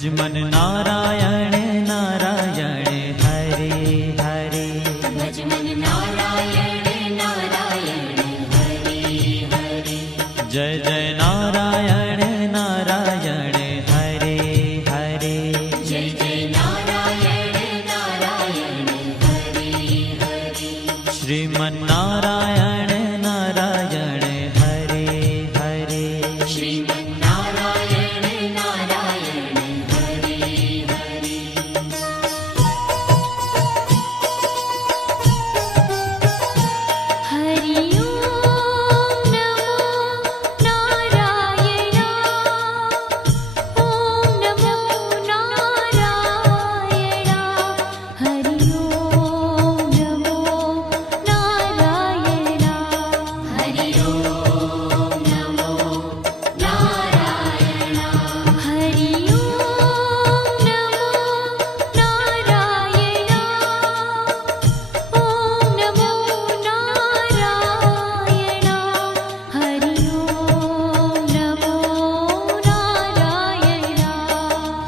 भज मन नारायण नारायण हरे हरे। भज मन नारायण नारायण हरे हरे। जय जय नारायण नारायण हरे हरे। जय जय नारायण नारायण हरे हरे। श्रीमन नारायण नारायण हरे हरे। श्रीमन नारायण नारायण हरे हरे। हरि ओम नमो नारायण। ओम नमो नारायण। हरि ओम नमो नारायण। हरि ओम नमो नारायण। हरि ओम नमो नारायण। ओम नमो नारायण। हरि ओम नमो नारायण।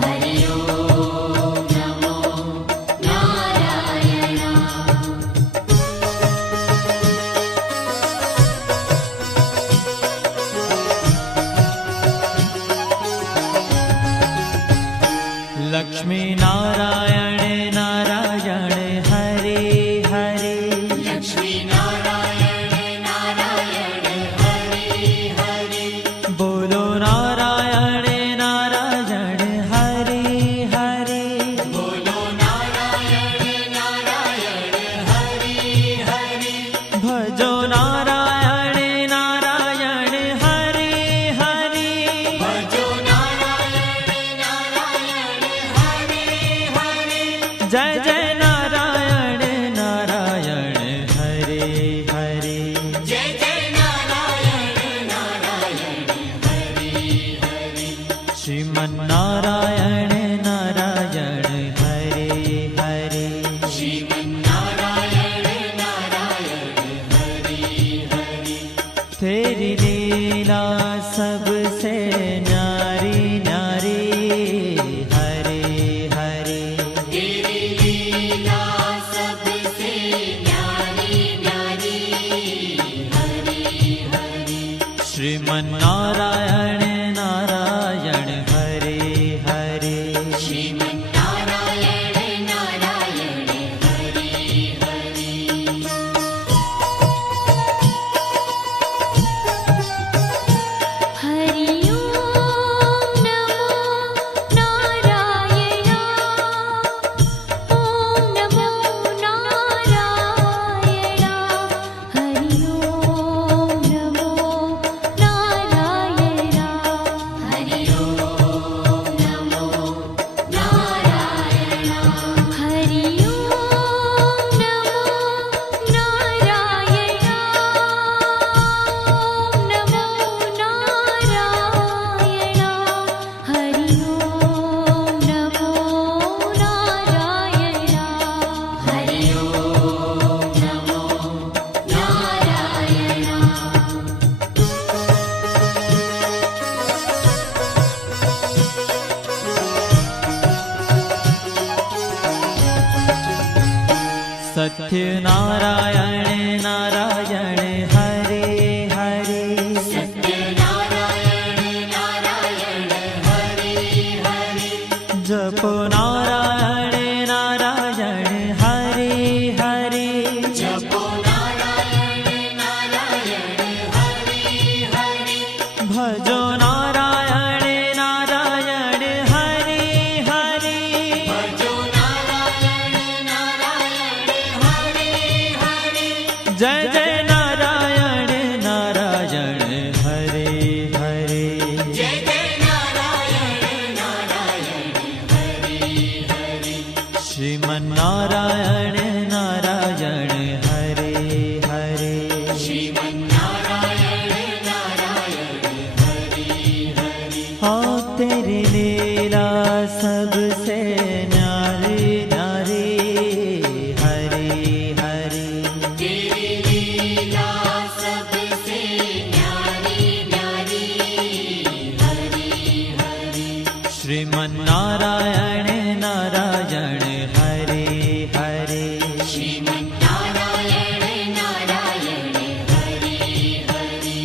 हरि ओम नमो नारायण। लक्ष्मी नारायण नारायण हरे हरे। लक्ष्मी नारायण नारायण हरे हरे। बोलो नारायण नारायण हरे हरे। बोलो नारायण नारायण हरे हरे। भजो नारायण नारायण हरे हरे। भजो नारायण नारायण हरे हरे। जय जय नारायण नारायण हरे हरे। जय जय नारायण नारायण हरे हरे। श्रीमन नारायण नारायण हरे हरे। श्रीमन नारायण नारायण हरे हरे। तेरी लीला सबसे न्यारी न्यारी हरे हरे। तेरी लीला सबसे न्यारी न्यारी हरे हरे। श्रीमन नारायण नारायण हरे हरे। श्रीमन नारायण नारायण हरे हरे। हरि ओम नमो नारायण। ओम नमो नारायण। हरि ओम नमो नारायण। हरि ओम नमो नारायण। हरि ओम नमो नारायण। ओम नमो नारायण। हरि ओम नमो नारायण। हरि ओम नमो सत्य नारायण नारायण हरे हरे। सत्य नारायण नारायण हरे हरे। जपो नारायण नारायण हरे हरे। जपो नारायण नारायण हरे हरे। भजो नारायण नारायण हरे हरे। भजो नारायण नारायण हरे हरे। जय जय नारायण नारायण हरे हरे। जय जय नारायण नारायण हरे हरे। श्रीमन नारायण नारायण हरे हरे। श्रीमन नारायण नारायण हरे हरे। हाँ तेरी लीला सबसे न्यारी न्यारी हरे हरे। तेरी लीला सबसे न्यारी न्यारी हरे हरे। श्रीमन श्रीमन्नारायण नारायण हरे हरे श्रीमन्नारायण नारायण हरि हरि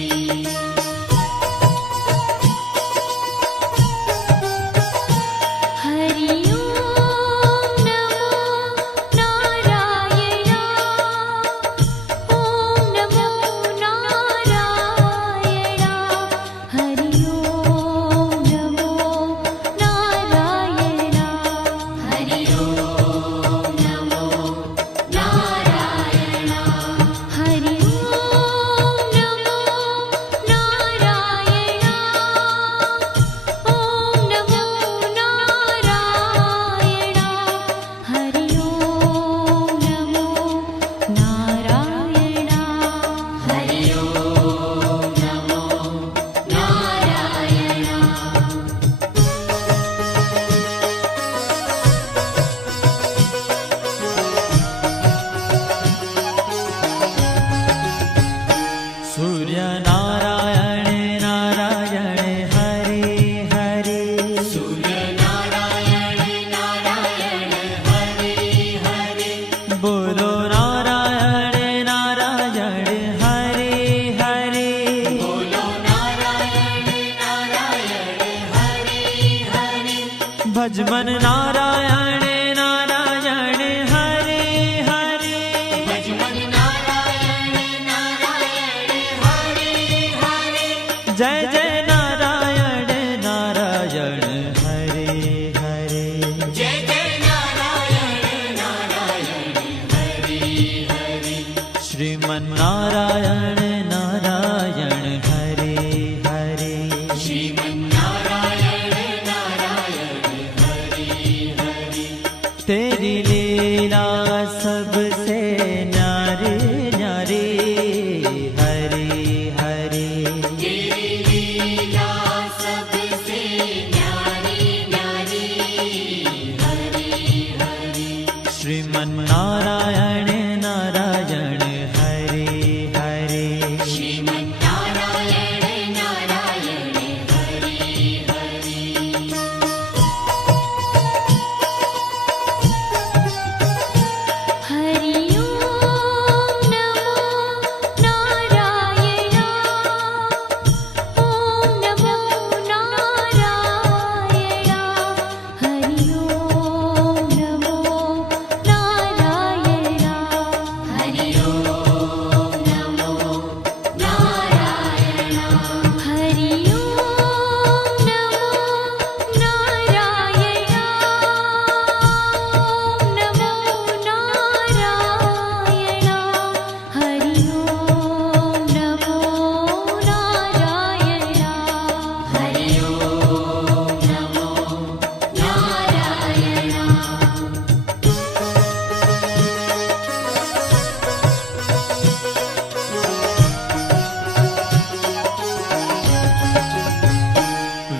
हरि ओम नमो नारायण ओम नमो नारायण हरि ओम नमो नारायण हरि ओम नमो नारायण हरि ओम नमो नारायण ओम नमो नारायण हरि ओम नमो नारायण हरि ओम नमो नारायण सूर्य नारायण नारायण हरे हरे सूर्य नारायण नारायण हरि हरि बोलो नारायण नारायण हरे हरे बोलो नारायण नारायण हरि हरि भजमन नारायण नारायण हरे हरे भजमन नारायण नारायण हरि हरि जय जय नारायण नारायण हरे हरे जय जय नारायण नारायण हरि हरि श्रीमन्नारायण नारायण हरे हरे श्रीमन्नारायण नारायण हरि हरि तेरी लीला सबसे न्यारी न्यारी हरे हरे तेरी लीला सबसे न्यारी न्यारी हरि हरि श्रीमन्नारायण नारायण हरे हरे श्रीमन्नारायण नारायण हरि हरि हरि ओम नमो नारायण ओम नमो नारायण हरि ओम नमो नारायण हरि ओम नमो नारायण हरि ओम नमो नारायण ओम नमो नारायण हरि ओम नमो नारायण हरि ओम नमो नारायण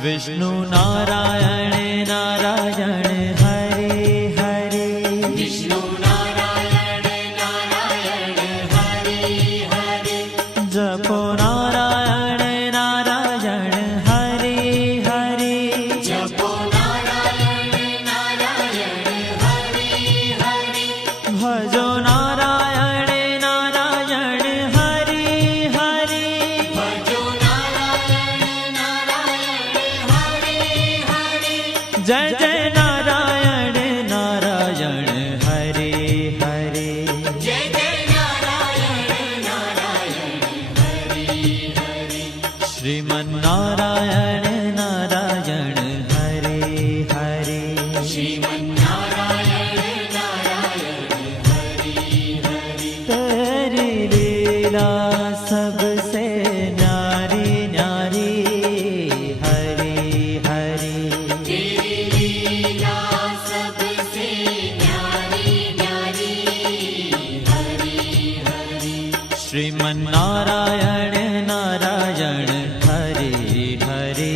विष्णु नारायण नारायण हरे हरे विष्णु नारायण नारायण हरि हरि जपो नारायण नारायण हरे हरे जपो नारायण नारायण हरि हरि भजो नारायण नारायण हरे हरे भजो नारायण नारायण हरि हरि जय जय नारायण नारायण हरे हरे जय जय नारायण नारायण हरि हरि श्रीमन्नारायण नारायण हरे हरे श्रीमन्नारायण नारायण हरि हरि तेरी लीला सबसे न्यारी न्यारी हरे हरे तेरी लीला सबसे न्यारी न्यारी हरि हरि श्रीमन्नारायण नारायण हरे हरे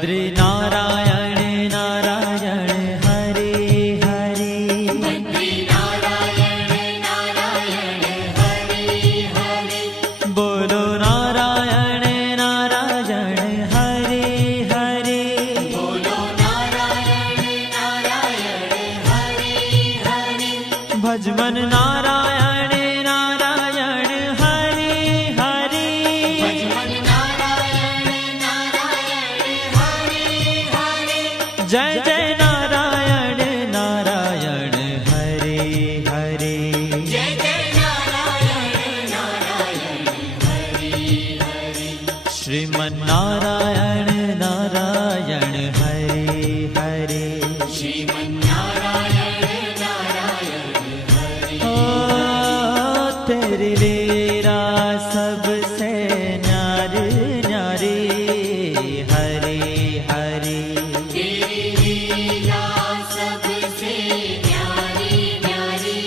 बद्री नारायण नारायण हरे हरे बद्री नारायण नारायण हरे हरे बोलो नारायण नारायण हरे हरे बोलो नारायण नारायण हरे हरे भजमन नारायण नारायण हरे हरे भजमन नारायण नारायण हरे हरे जय जय नारायण नारायण हरे हरे जय जय नारायण नारायण हरे हरे श्रीमन नारायण नारायण हरे हरे श्रीमन्नारायण नारायण हरे ओ तेरी लीला सबसे न्यारी न्यारी हरे हरे तेरी लीला सबसे न्यारी न्यारी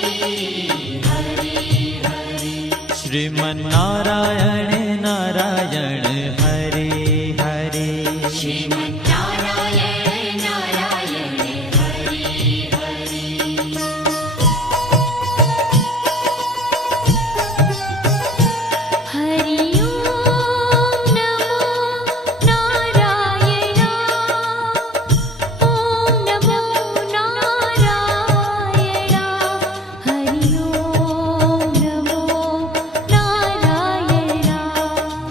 हरे हरे श्रीमन नारायण नारायण हरे हरे श्रीमन्नारायण नारायण हरे हरे हरि ओम नमो नारायण ओम नमो नारायण हरि ओम नमो नारायण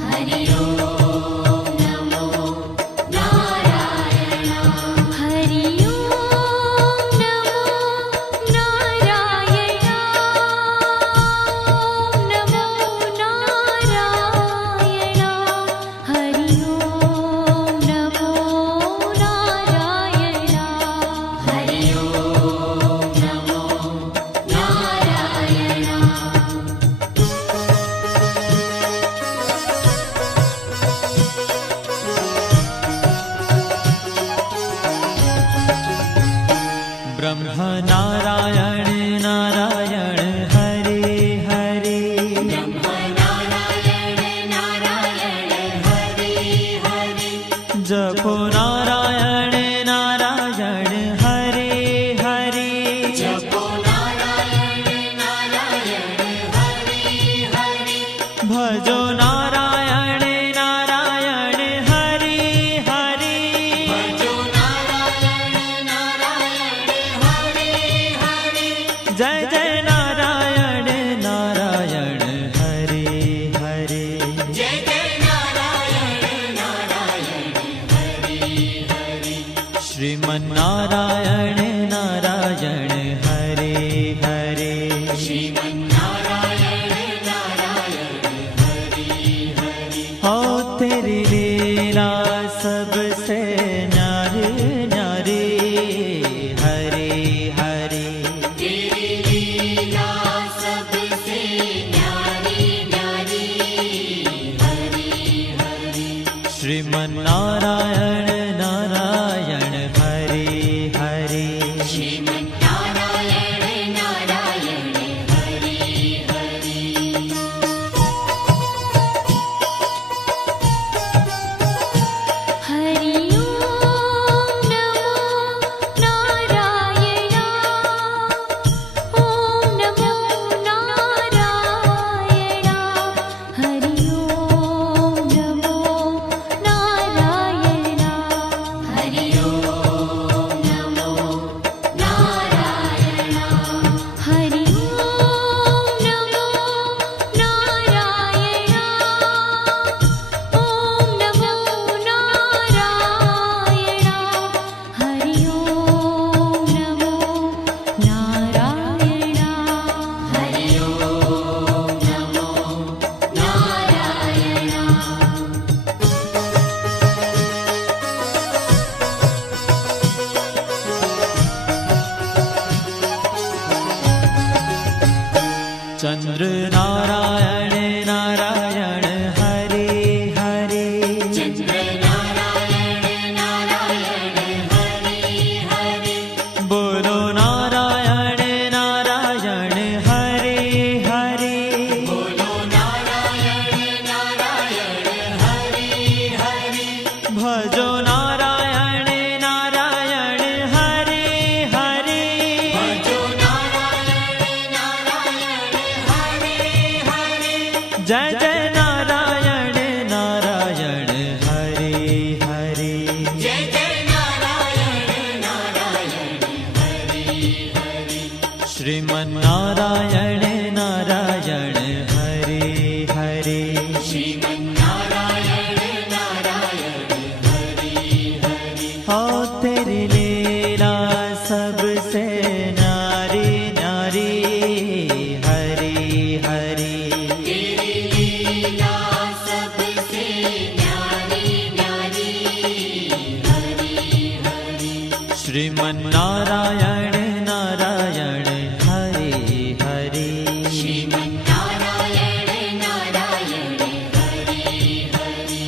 हरि ओम नमो नारायण हरि ओम नमो नारायण ओम नमो नारायण हरि ओम नमो नारायण हरि ओम नमो नारायण ब्रह्म नारायण नारायण हरे हरे नारायण नारायण हरे हरे जपो नारायण नारायण हरे हरे जपो नारायण नारायण हरे हरे भजो नारायण नारायण हरे हरे भजो नारायण नारायण हरे हरे जय जय नारायण नारायण हरे हरे जय जय नारायण नारायण हरे हरे श्रीमन नारायण नारायण हरे हरे श्रीमन्नारायण नारायण हरे हरे हो तेरी लीला सबसे न्यारी न्यारी हरे हरे तेरी लीला सबसे न्यारी न्यारी हरे हरे श्रीमन नारायण नारायण हरे हरे श्रीमन्नारायण नारायण हरे हरे हरि ओम नमो नारायण ओम नमो नारायण हरि ओम नमो नारायण जय जय नारायण नारायण हरे हरे जय जय नारायण नारायण हरि हरि श्रीमन्नारायण नारायण हरे हरे श्रीमन्नारायण नारायण हरि हरि हो तेरी लीला सबसे न्यारी न्यारी हरी हरी तेरी लीला सबसे न्यारी न्यारी हरि हरि श्रीमन्नारायण नारायण हरे हरे श्रीमन्नारायण नारायण हरि हरि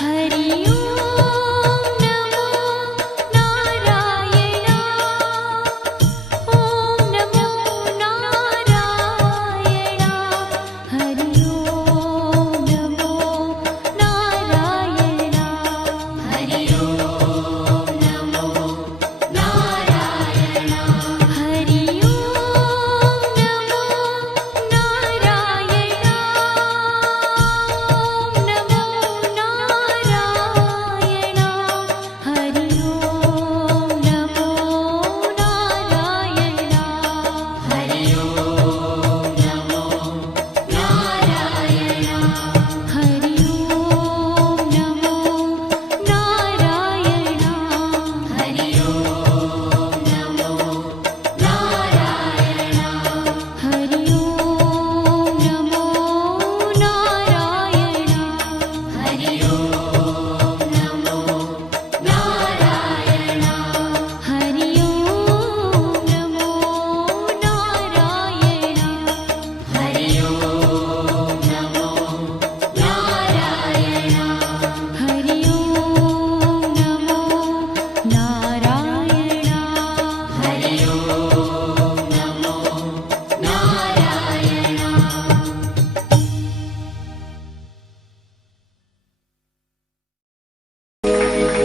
हरि ओम नमो नारायण ओम नमो नारायण हरि ओम नमो नारायण हरि ओम नमो नारायण हरि ओम नमो नारायण ओम नमो नारायण हरि ओम नमो नारायण हरि ओम नमो नारायण हरि ओम नमो नारायण हरि ओम नमो नारायण हरि ओम नमो नारायण हरि ओम नमो नारायण हरि ओम नमो नारायण हरि ओम नमो नारायण हरि ओम नमो नारायण हरि ओम नमो नारायण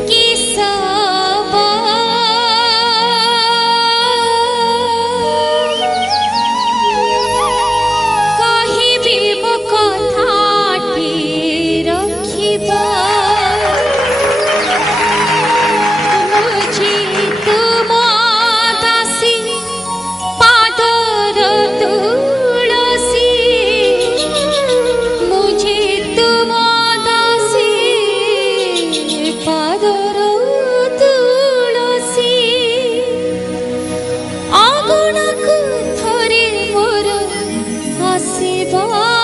केशवा कहिबी मो कथाटी रखिबा मुझे तुम दासी पादर तुलसी मुझे तुम दासी पादर तुलसी अगुणक थरे मोर आशीर्वाद